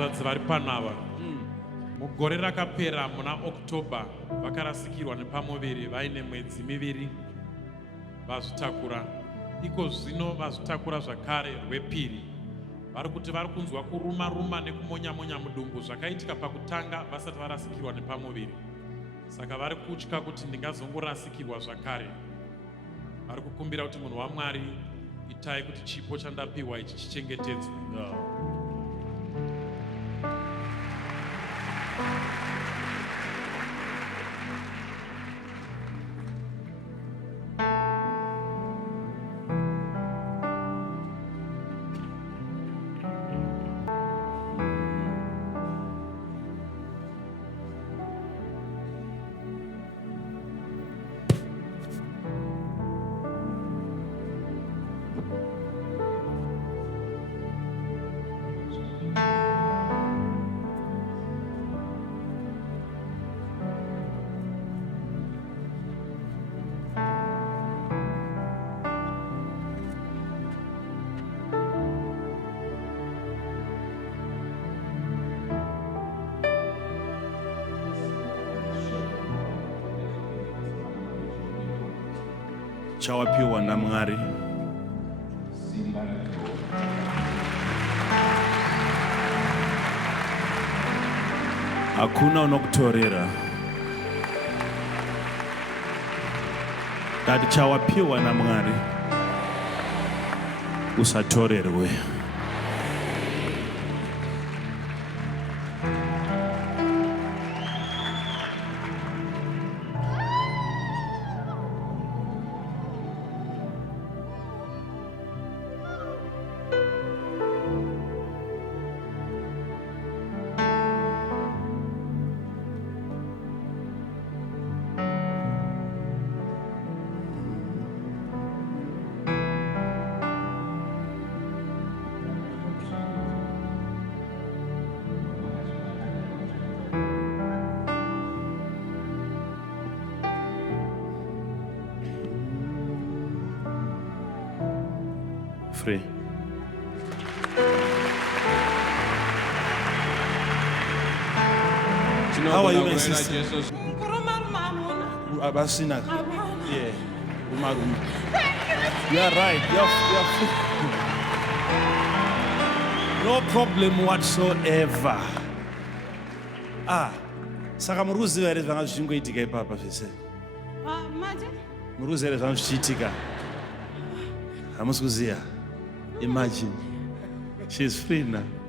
hanzvadzi vari panava mugore rakapera muna October vakarasikirwa nepamuviri vaine mwedzi miviri vazvitakura. Iko zvino vazvitakura zvakare rwepiri. Vari kuti vari kunzwa kuruma-ruma nekumonya-monya mudumbu zvakaitika pakutanga vasati varasikirwa nepamuviri. Saka vari kutya kuti ndingazongorasikirwa zvakare. Vari kukumbira kuti munhu waMwari itai kuti chipo chandapiwa ichi chichengetedzwe. Chawapiwa na Mwari. Hakuna unokutorera. Kati chawapiwa na Mwari usatorerwe. Free. How are you, my sister? Abasina. Yeah. You are right. You're free. No problem whatsoever. Saka muruzi vere zvanga zvichingoitika ipapa zvese. Muruzi vere zvanga zvichiitika. Hamusi kuziya. Imagine, she's free now.